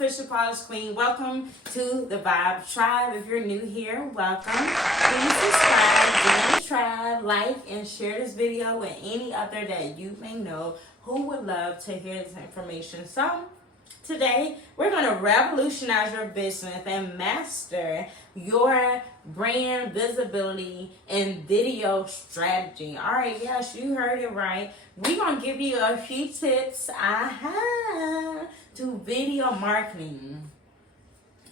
official Polish Queen. Welcome to the Vibe Tribe. If you're new here, welcome. Please subscribe, join the tribe, like, and share this video with any other that you may know who would love to hear this information. So, today, we're going to revolutionize your business and master your brand visibility and video strategy. All right, yes, you heard it right. We're going to give you a few tips to video marketing.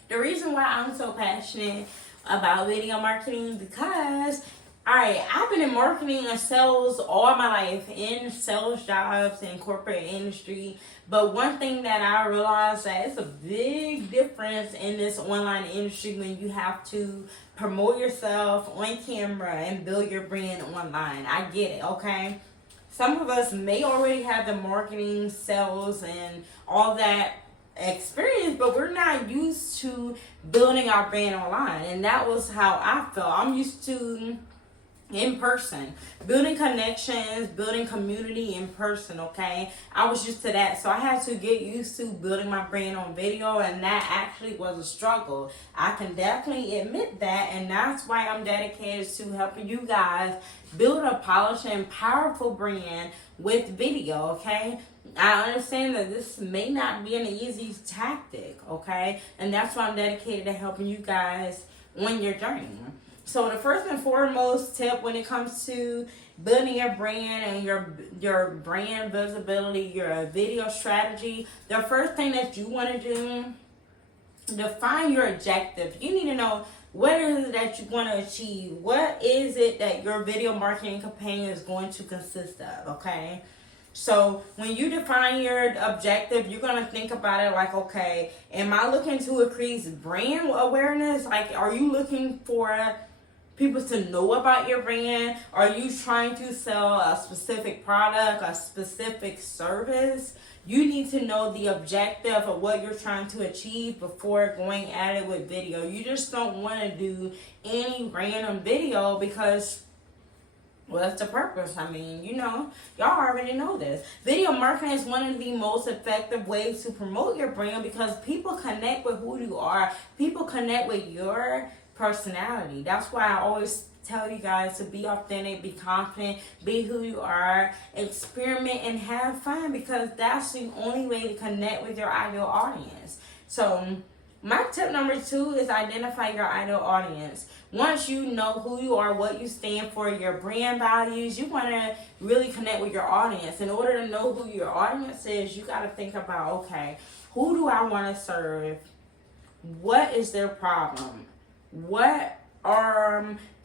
The reason why I'm so passionate about video marketing because I've been in marketing and sales all my life, in sales jobs and corporate industry. But one thing that I realized that it's a big difference in this online industry when you have to promote yourself on camera and build your brand online. I get it, okay? Some of us may already have the marketing, sales, and all that experience, but we're not used to building our brand online. And that was how I felt. I'm used to in person, building connections, building community in person, okay? I was used to that, so I had to get used to building my brand on video, and that actually was a struggle. I can definitely admit that, and that's why I'm dedicated to helping you guys build a polished and powerful brand with video, okay? I understand that this may not be an easy tactic, okay? And that's why I'm dedicated to helping you guys on your journey. So the first and foremost tip when it comes to building your brand and your brand visibility, your video strategy, the first thing that you want to do, define your objective. You need to know what is it that you want to achieve. What is it that your video marketing campaign is going to consist of, okay? So when you define your objective, you're going to think about it like, okay, am I looking to increase brand awareness? Like, are you looking for people to know about your brand? Are you trying to sell a specific product, a specific service? You need to know the objective of what you're trying to achieve before going at it with video. You just don't want to do any random video because, well, that's the purpose. I mean, y'all already know this. Video marketing is one of the most effective ways to promote your brand because people connect with who you are. People connect with your personality. That's why I always tell you guys to be authentic, be confident, be who you are, experiment and have fun because that's the only way to connect with your ideal audience. So my tip number 2 is identify your ideal audience. Once you know who you are, what you stand for, your brand values, you want to really connect with your audience. In order to know who your audience is, you got to think about, okay, who do I want to serve? What is their problem? What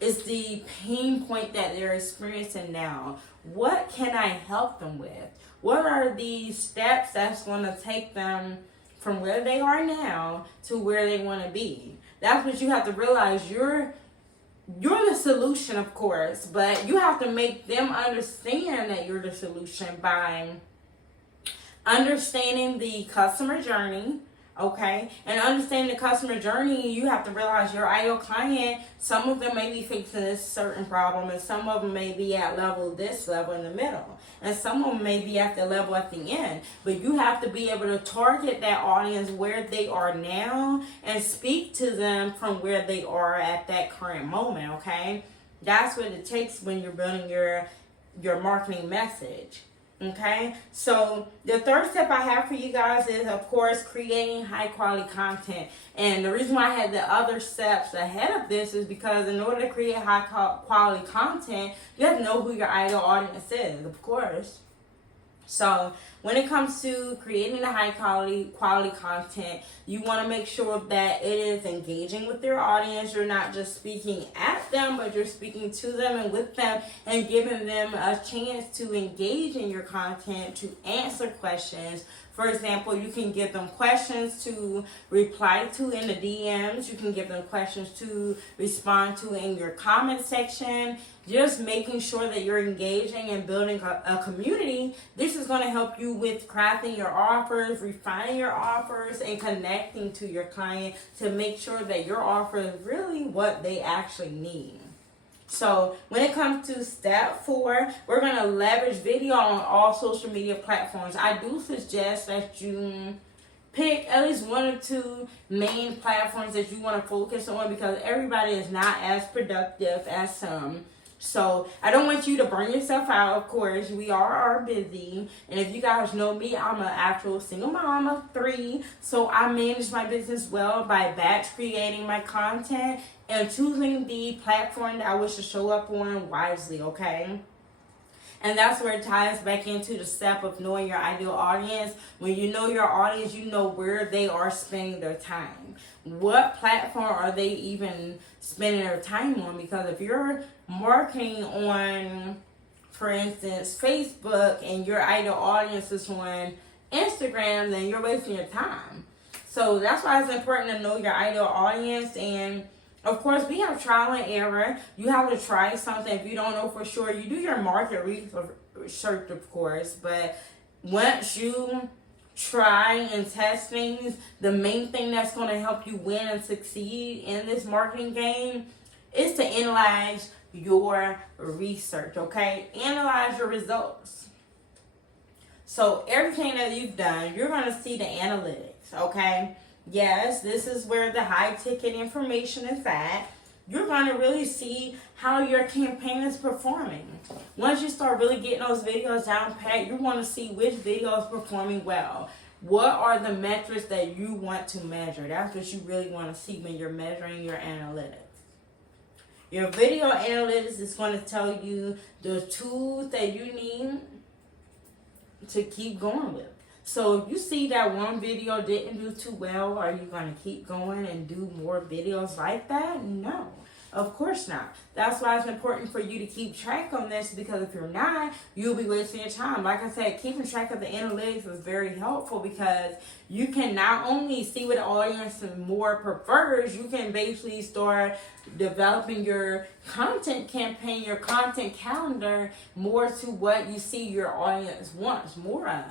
is the pain point that they're experiencing now? What can I help them with? What are the steps that's going to take them from where they are now to where they want to be? That's what you have to realize. You're the solution, of course, but you have to make them understand that you're the solution by understanding the customer journey. Okay, and understanding the customer journey, you have to realize your ideal client, some of them may be facing this certain problem, and some of them may be at this level in the middle, and some of them may be at the level at the end. But you have to be able to target that audience where they are now and speak to them from where they are at that current moment, okay? That's what it takes when you're building your marketing message. Okay, so the third step I have for you guys is, of course, creating high quality content. And the reason why I had the other steps ahead of this is because in order to create high quality content, you have to know who your ideal audience is, of course. So when it comes to creating the high quality content, you want to make sure that it is engaging with your audience. You're not just speaking at them, but you're speaking to them and with them and giving them a chance to engage in your content, to answer questions. For example, you can give them questions to reply to in the DMs. You can give them questions to respond to in your comment section. Just making sure that you're engaging and building a community. This is going to help you with crafting your offers, refining your offers, and connecting to your client to make sure that your offer is really what they actually need. So when it comes to step 4, we're going to leverage video on all social media platforms. I do suggest that you pick at least one or two main platforms that you want to focus on, because everybody is not as productive as some. So I don't want you to burn yourself out. Of course, we are busy. And if you guys know me, I'm an actual single mom of 3. So I manage my business well by batch creating my content and choosing the platform that I wish to show up on wisely, okay? And that's where it ties back into the step of knowing your ideal audience. When you know your audience, you know where they are spending their time. What platform are they even spending their time on? Because if you're marketing on, for instance, Facebook, and your ideal audience is on Instagram, then you're wasting your time. So that's why it's important to know your ideal audience. And of course, we have trial and error. You have to try something. If you don't know for sure, you do your market research, of course. But once you try and test things, the main thing that's going to help you win and succeed in this marketing game is to analyze your research, okay? Analyze your results. So everything that you've done, you're going to see the analytics, okay? Yes, this is where the high ticket information is at. You're going to really see how your campaign is performing. Once you start really getting those videos down pat, you want to see which video is performing well. What are the metrics that you want to measure? That's what you really want to see when you're measuring your analytics. Your video analytics is going to tell you the tools that you need to keep going with. So if you see that one video didn't do too well, are you going to keep going and do more videos like that? No, of course not. That's why it's important for you to keep track on this, because if you're not, you'll be wasting your time. Like I said, keeping track of the analytics is very helpful, because you can not only see what the audience more prefers, you can basically start developing your content campaign, your content calendar more to what you see your audience wants more of.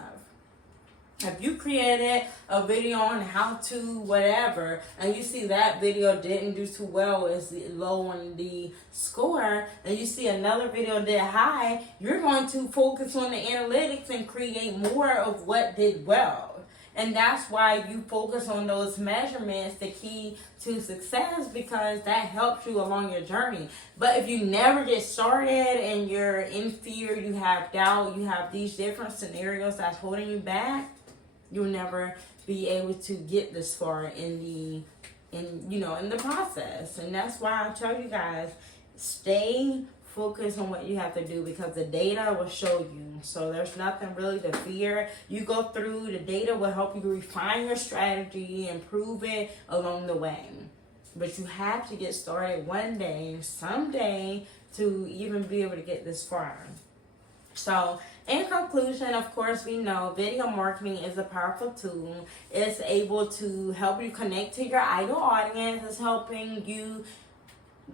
If you created a video on how to whatever, and you see that video didn't do too well, it's low on the score, and you see another video did high, you're going to focus on the analytics and create more of what did well. And that's why you focus on those measurements, the key to success, because that helps you along your journey. But if you never get started and you're in fear, you have doubt, you have these different scenarios that's holding you back, you'll never be able to get this far in the process. And that's why I tell you guys, stay focused on what you have to do, because the data will show you. So there's nothing really to fear. You go through, the data will help you refine your strategy, improve it along the way. But you have to get started one day, someday, to even be able to get this far. So in conclusion, of course, we know video marketing is a powerful tool. It's able to help you connect to your ideal audience. It's helping you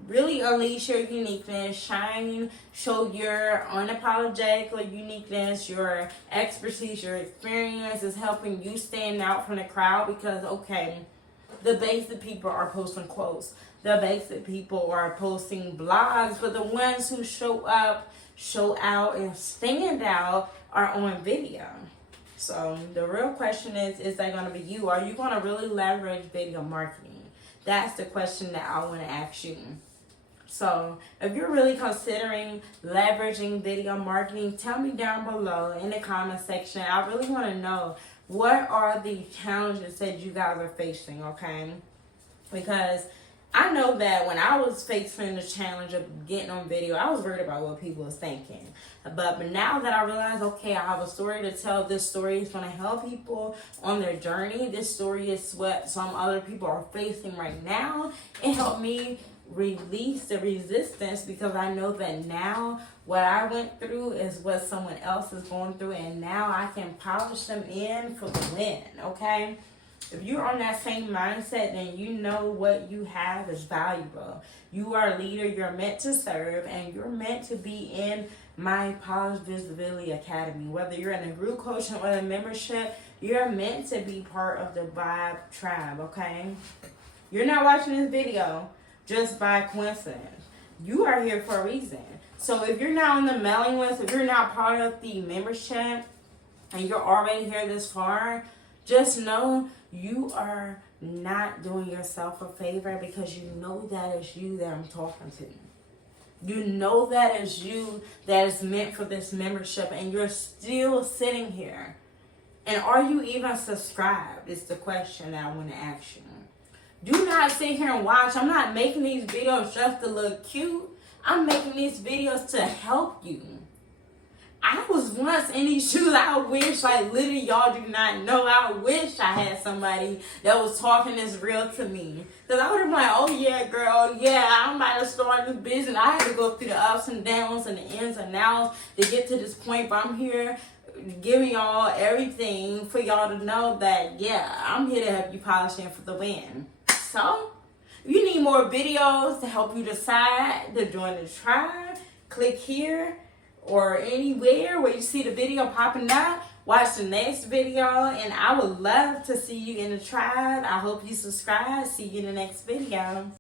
really unleash your uniqueness, shine, show your unapologetic uniqueness, your expertise, your experience. Is helping you stand out from the crowd, because, okay, the basic people are posting quotes. The basic people are posting blogs, but the ones who show up, show out, and stand out are on video. So the real question is that going to be you? Are you going to really leverage video marketing? That's the question that I want to ask you. So if you're really considering leveraging video marketing, tell me down below in the comment section. I really want to know, what are the challenges that you guys are facing, okay? Because I know that when I was facing the challenge of getting on video, I was worried about what people was thinking. But now that I realize, okay, I have a story to tell, this story is going to help people on their journey. This story is what some other people are facing right now. It helped me release the resistance, because I know that now what I went through is what someone else is going through, and now I can polish them in for the win, okay? If you're on that same mindset, then you know what you have is valuable. You are a leader, you're meant to serve, and you're meant to be in my Brand Visibility Academy. Whether you're in a group coaching or a membership, you're meant to be part of the Vibe tribe, okay? You're not watching this video just by coincidence. You are here for a reason. So if you're not on the mailing list, if you're not part of the membership, and you're already here this far, just know you are not doing yourself a favor, because you know that it's you that I'm talking to. You know that it's you that is meant for this membership, and you're still sitting here. And are you even subscribed is the question that I want to ask you. Do not sit here and watch. I'm not making these videos just to look cute. I'm making these videos to help you. I was once in these shoes. I wish, like, literally, y'all do not know. I wish I had somebody that was talking this real to me. Because I would have been like, oh, yeah, girl, yeah, I'm about to start a new business. I had to go through the ups and downs and the ins and outs to get to this point. But I'm here giving y'all everything for y'all to know that, yeah, I'm here to help you polish in for the win. So, if you need more videos to help you decide to join the tribe, click here or anywhere where you see the video popping up. Watch the next video, and I would love to see you in the tribe. I hope you subscribe. See you in the next video.